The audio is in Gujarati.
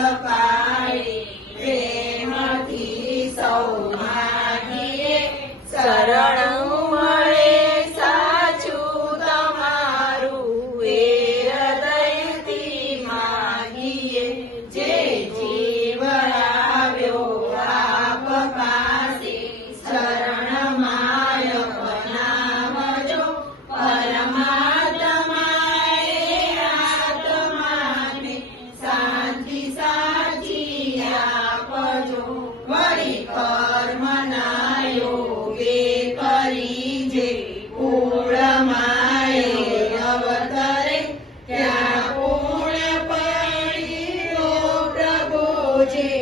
Santa કર્મ ના યોગે કરી જે પૂર્ણમાએ અવતરે ત્યાં પૂર્ણ પાણી પ્રભુ જે